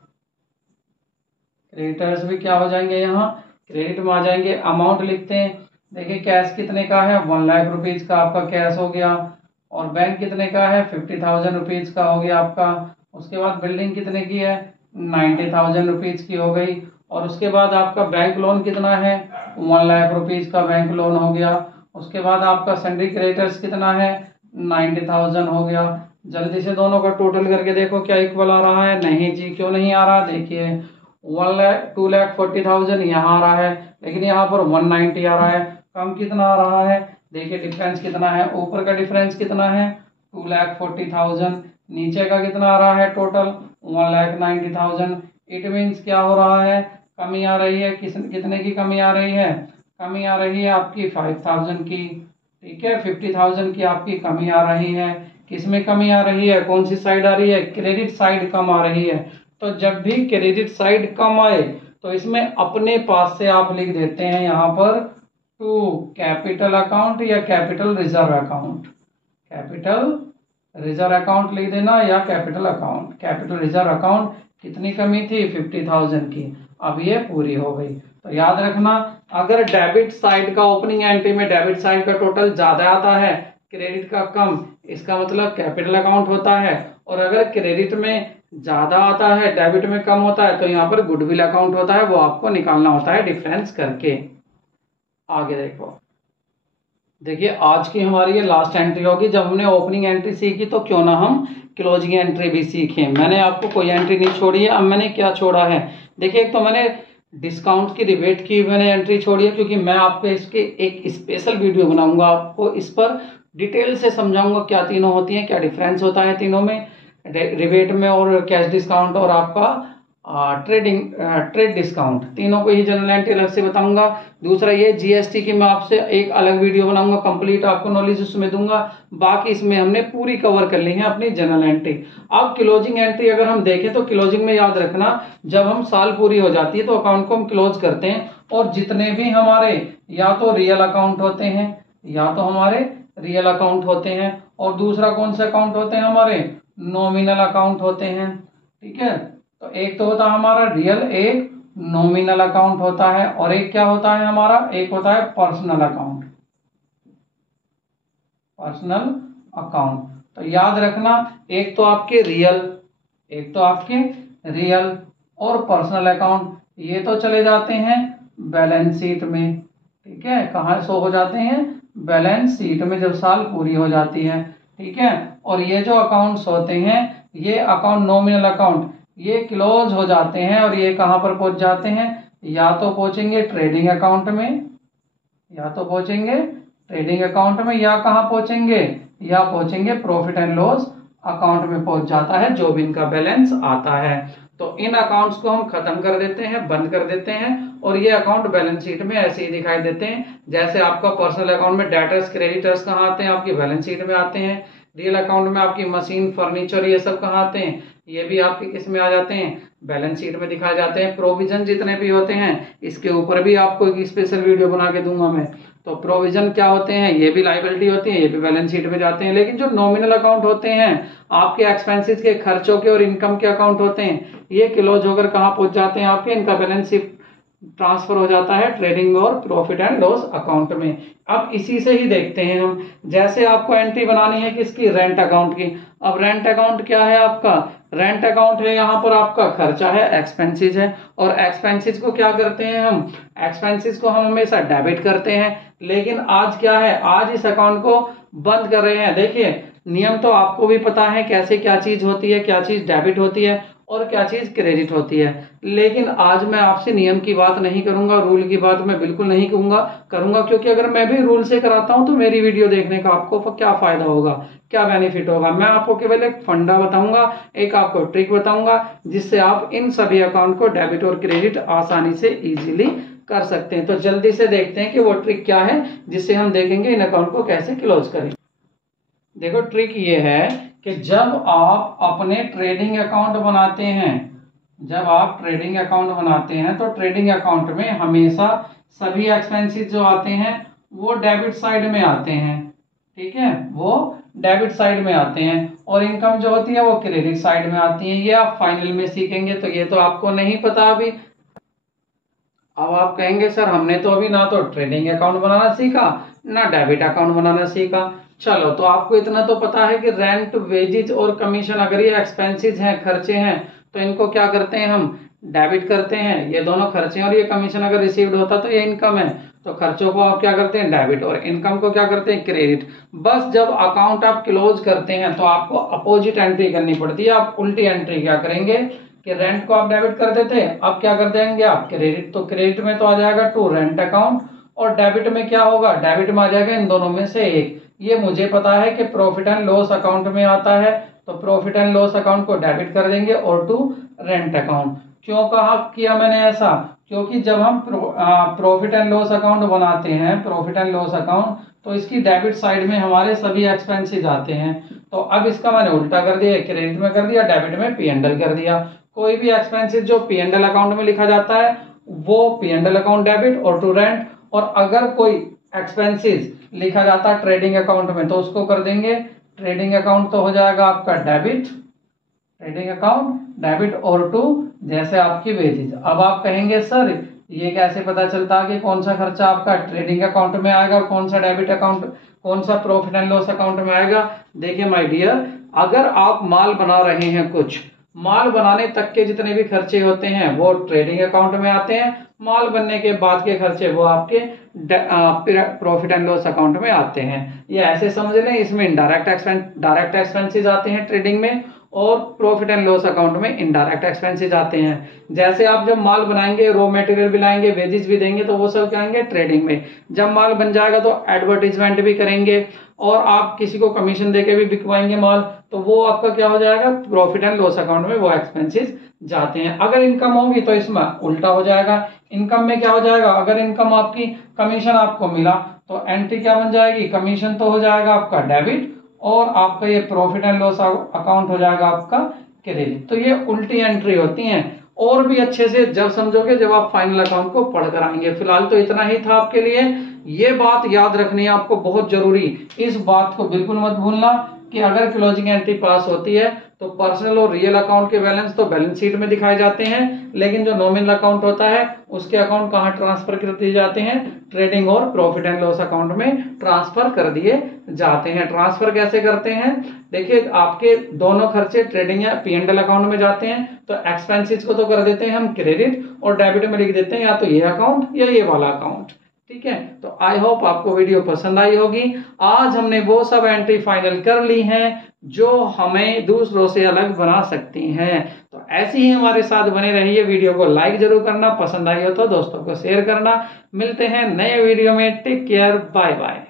भी क्या हो जाएंगे, यहाँ क्रेडिट में आ जाएंगे। अमाउंट लिखते हैं, देखिए कैश कितने का है 1 लाख रुपीज का आपका कैश हो गया, और बैंक कितने का है 50,000 रुपीज का हो गया आपका। उसके बाद बिल्डिंग कितने की है 90,000 रुपीज की हो गई, और उसके बाद आपका बैंक लोन कितना है 1 लाख रुपीज का बैंक लोन हो गया। उसके बाद आपका सन्ड्री क्रेडिटर्स कितना है 90,000 हो गया। जल्दी से दोनों का टोटल करके देखो क्या इक्वल आ रहा है, नहीं जी क्यों नहीं आ रहा, देखिए 2,40,000 यहाँ आ रहा है, लेकिन यहाँ पर 190 आ रहा है, कम कितना आ रहा है, देखिए डिफरेंस कितना है, ऊपर का डिफरेंस कितना है 2,40,000, नीचे का कितना आ रहा है टोटल 1,90,000। इट मीन्स क्या हो रहा है, कमी आ रही है, कितने की कमी आ रही है, कमी आ रही है आपकी 5,000 की। ठीक है, 50,000 की आपकी कमी आ रही है। किसमें कमी आ रही है, कौन सी साइड आ रही है, क्रेडिट साइड कम आ रही है। तो जब भी क्रेडिट साइड कम आए तो इसमें अपने पास से आप लिख देते हैं यहाँ पर टू कैपिटल अकाउंट या capital reserve account, capital reserve account लिख देना या capital account. Capital reserve account कितनी कमी थी 50,000 की, अब ये पूरी हो गई। तो याद रखना, अगर डेबिट साइड का ओपनिंग एंट्री में डेबिट साइड का टोटल ज्यादा आता है, क्रेडिट का कम, इसका मतलब कैपिटल अकाउंट होता है। और अगर क्रेडिट में ज्यादा आता है डेबिट में कम होता है, तो यहाँ पर गुडविल अकाउंट होता है, वो आपको निकालना होता है डिफरेंस करके। आगे देखिए आज की हमारी ये लास्ट एंट्री होगी। जब हमने ओपनिंग एंट्री सीखी तो क्यों ना हम क्लोजिंग एंट्री भी सीखें। मैंने आपको कोई एंट्री नहीं छोड़ी है। अब मैंने क्या छोड़ा है, देखिए एक तो मैंने डिस्काउंट की रिबेट की मैंने एंट्री छोड़ी है, क्योंकि मैं आपको इसके एक स्पेशल वीडियो बनाऊंगा, आपको इस पर डिटेल से समझाऊंगा क्या तीनों होती हैं, क्या डिफरेंस होता है तीनों में, रिबेट में और कैश डिस्काउंट और आपका ट्रेड डिस्काउंट, तीनों को ही जनरल एंट्री अलग से बताऊंगा। दूसरा ये जीएसटी की मैं आपसे एक अलग वीडियो बनाऊंगा, कंप्लीट आपको नॉलेज उसमें दूंगा। बाकी इसमें हमने पूरी कवर कर ली है अपनी जनरल एंट्री। अब क्लोजिंग एंट्री अगर हम देखें तो क्लोजिंग में याद रखना, जब हम साल पूरी हो जाती है तो अकाउंट को हम क्लोज करते हैं, और जितने भी हमारे या तो रियल अकाउंट होते हैं, या तो हमारे रियल अकाउंट होते हैं, और दूसरा कौन से अकाउंट होते हैं हमारे नॉमिनल अकाउंट होते हैं। ठीक है, तो एक तो होता है हमारा रियल, एक नॉमिनल अकाउंट होता है, और एक क्या होता है हमारा, एक होता है पर्सनल अकाउंट, पर्सनल अकाउंट। तो याद रखना, एक तो आपके रियल और पर्सनल अकाउंट, ये तो चले जाते हैं बैलेंस शीट में। ठीक है, कहाँ शो हो जाते हैं, बैलेंस शीट में जब साल पूरी हो जाती है। ठीक है, और ये जो अकाउंट्स होते हैं, ये अकाउंट नॉमिनल अकाउंट, ये क्लोज हो जाते हैं, और ये कहां पर पहुंच जाते हैं, या तो पहुंचेंगे ट्रेडिंग अकाउंट में, या तो पहुंचेंगे ट्रेडिंग अकाउंट में, या कहां पहुंचेंगे, या पहुंचेंगे प्रॉफिट एंड लॉस अकाउंट में पहुंच जाता है, जो भी इनका बैलेंस आता है। तो इन अकाउंट्स को हम खत्म कर देते हैं, बंद कर देते हैं, और ये अकाउंट बैलेंस शीट में ऐसे ही दिखाई देते हैं। जैसे आपका पर्सनल अकाउंट में डेटर्स क्रेडिटर्स कहाँ आते हैं, आपकी बैलेंस शीट में आते हैं। रियल अकाउंट में आपकी मशीन फर्नीचर ये सब कहाँ आते हैं, ये भी आपके किस में आ जाते हैं, बैलेंस शीट में दिखाए जाते हैं। प्रोविजन जितने भी होते हैं, इसके ऊपर भी आपको एक स्पेशल वीडियो बना के दूंगा मैं। तो प्रोविजन क्या होते हैं, ये भी लायबिलिटी होती है, ये भी बैलेंस शीट में जाते हैं। लेकिन जो नॉमिनल अकाउंट होते हैं, आपके एक्सपेंसेस के खर्चों के और इनकम के अकाउंट होते हैं, ये क्लोज होकर कहाँ पहुंच जाते हैं आपके, इनका बैलेंस शीट ट्रांसफर हो जाता है ट्रेडिंग और प्रॉफिट एंड लॉस अकाउंट में। अब इसी से ही देखते हैं हम, जैसे आपको एंट्री बनानी है किसकी, रेंट अकाउंट की। अब रेंट अकाउंट क्या है आपका, रेंट अकाउंट है, यहाँ पर आपका खर्चा है, एक्सपेंसेस है, और एक्सपेंसेस को क्या करते हैं हम, एक्सपेंसेस को हम हमेशा डेबिट करते हैं। लेकिन आज क्या है, आज इस अकाउंट को बंद कर रहे हैं। देखिए नियम तो आपको भी पता है कैसे क्या चीज होती है, क्या चीज डेबिट होती है और क्या चीज क्रेडिट होती है। लेकिन आज मैं आपसे नियम की बात नहीं करूंगा, रूल की बात मैं बिल्कुल नहीं करूंगा, क्योंकि अगर मैं भी रूल से कराता हूं तो मेरी वीडियो देखने का आपको क्या फायदा होगा, क्या बेनिफिट होगा। मैं आपको केवल एक फंडा बताऊंगा, एक आपको ट्रिक बताऊंगा, जिससे आप इन सभी अकाउंट को डेबिट और क्रेडिट आसानी से इजीली कर सकते हैं। तो जल्दी से देखते हैं कि वो ट्रिक क्या है जिससे हम देखेंगे इन अकाउंट को कैसे क्लोज करें। देखो ट्रिक ये है कि जब आप अपने ट्रेडिंग अकाउंट बनाते हैं, जब आप ट्रेडिंग अकाउंट बनाते हैं तो ट्रेडिंग अकाउंट में हमेशा सभी एक्सपेंसेस जो आते हैं वो डेबिट साइड में आते हैं, ठीक है, वो डेबिट साइड में आते हैं, और इनकम जो होती है वो क्रेडिट साइड में आती है। ये आप फाइनल में सीखेंगे, तो ये तो आपको नहीं पता अभी। अब आप कहेंगे सर हमने तो अभी ना तो ट्रेडिंग अकाउंट बनाना सीखा ना डेबिट अकाउंट बनाना सीखा। चलो, तो आपको इतना तो पता है कि रेंट, वेजेज और कमीशन अगर ये एक्सपेंसेस हैं, खर्चे हैं, तो इनको क्या करते हैं हम डेबिट करते हैं। ये दोनों खर्चे और ये कमीशन अगर रिसीव्ड होता तो ये इनकम है, तो खर्चों को आप क्या करते हैं डेबिट और इनकम को क्या करते हैं क्रेडिट। बस जब अकाउंट आप क्लोज करते हैं तो आपको अपोजिट एंट्री करनी पड़ती है। आप उल्टी एंट्री क्या करेंगे कि रेंट को आप डेबिट कर देते हैं, अब क्या कर देंगे आप क्रेडिट। तो क्रेडिट में तो आ जाएगा टू रेंट अकाउंट, और डेबिट में क्या होगा, डेबिट में आ जाएगा इन दोनों में से एक। ये मुझे पता है कि प्रॉफिट एंड लॉस अकाउंट में आता है, तो प्रॉफिट एंड लॉस अकाउंट को डेबिट कर देंगे और टू रेंट अकाउंट। क्यों कहा किया मैंने ऐसा, क्योंकि जब हम प्रॉफिट एंड लॉस अकाउंट बनाते हैं, प्रॉफिट एंड लॉस अकाउंट, तो इसकी डेबिट साइड में हमारे सभी एक्सपेंसेस आते हैं। तो अब इसका मैंने उल्टा कर दिया, क्रेडिट में कर दिया, डेबिट में P&L कर दिया। कोई भी एक्सपेंसेस जो P&L अकाउंट में लिखा जाता है वो P&L अकाउंट डेबिट और टू रेंट, और अगर कोई एक्सपेंसेस लिखा जाता है ट्रेडिंग अकाउंट में तो उसको कर देंगे ट्रेडिंग अकाउंट, तो हो जाएगा आपका डेबिट, ट्रेडिंग अकाउंट डेबिट और टू जैसे आपकी वेजेज। अब आप कहेंगे सर ये कैसे पता चलता है कि कौन सा खर्चा आपका ट्रेडिंग अकाउंट में आएगा और कौन सा डेबिट अकाउंट, कौन सा प्रॉफिट एंड लॉस अकाउंट में आएगा। देखिए माय डियर, अगर आप माल बना रहे हैं, कुछ माल बनाने तक के जितने भी खर्चे होते हैं वो ट्रेडिंग अकाउंट में आते हैं, माल बनने के बाद के खर्चे वो आपके प्रॉफिट एंड लॉस अकाउंट में आते हैं। ये ऐसे समझ लें, इसमें डायरेक्ट एक्सपेंसेस आते हैं ट्रेडिंग में, और प्रॉफिट एंड लॉस अकाउंट में इनडायरेक्ट एक्सपेंसेस आते हैं। जैसे आप जब माल बनाएंगे, रॉ मटेरियल भी लाएंगे, वेजेस भी देंगे, तो वो सब क्या आएंगे ट्रेडिंग में। जब माल बन जाएगा तो एडवर्टीजमेंट भी करेंगे और आप किसी को कमीशन देके भी बिकवाएंगे माल, तो वो आपका क्या हो जाएगा प्रॉफिट एंड लॉस अकाउंट में वो एक्सपेंसेस जाते हैं। अगर इनकम होगी तो इसमें उल्टा हो जाएगा, इनकम में क्या हो जाएगा, अगर इनकम आपकी कमीशन आपको मिला तो एंट्री क्या बन जाएगी, कमीशन तो हो जाएगा आपका डेबिट, और आपका ये प्रॉफिट एंड लॉस अकाउंट हो जाएगा आपका क्रेडिट। तो ये उल्टी एंट्री होती हैं, और भी अच्छे से जब समझोगे जब आप फाइनल अकाउंट को पढ़ कर आएंगे। फिलहाल तो इतना ही था आपके लिए, ये बात याद रखनी है आपको बहुत जरूरी। इस बात को बिल्कुल मत भूलना कि अगर क्लोजिंग एंट्री पास होती है तो पर्सनल और रियल अकाउंट के बैलेंस तो बैलेंस शीट में दिखाए जाते हैं, लेकिन जो नॉमिनल अकाउंट होता है उसके अकाउंट कहाँ ट्रांसफर कर दिए जाते हैं, ट्रेडिंग और प्रॉफिट एंड लॉस अकाउंट में ट्रांसफर कर दिए जाते हैं। ट्रांसफर कैसे करते हैं, देखिए आपके दोनों खर्चे ट्रेडिंग या P&L अकाउंट में जाते हैं, तो एक्सपेंसेस को तो कर देते हैं हम क्रेडिट, और डेबिट में लिख देते हैं या तो ये अकाउंट या ये वाला अकाउंट। ठीक है, तो आई होप आपको वीडियो पसंद आई होगी। आज हमने वो सब एंट्री फाइनल कर ली हैं जो हमें दूसरों से अलग बना सकती हैं। तो ऐसे ही हमारे साथ बने रहिए, वीडियो को लाइक जरूर करना, पसंद आई हो तो दोस्तों को शेयर करना। मिलते हैं नए वीडियो में, टेक केयर, बाय बाय।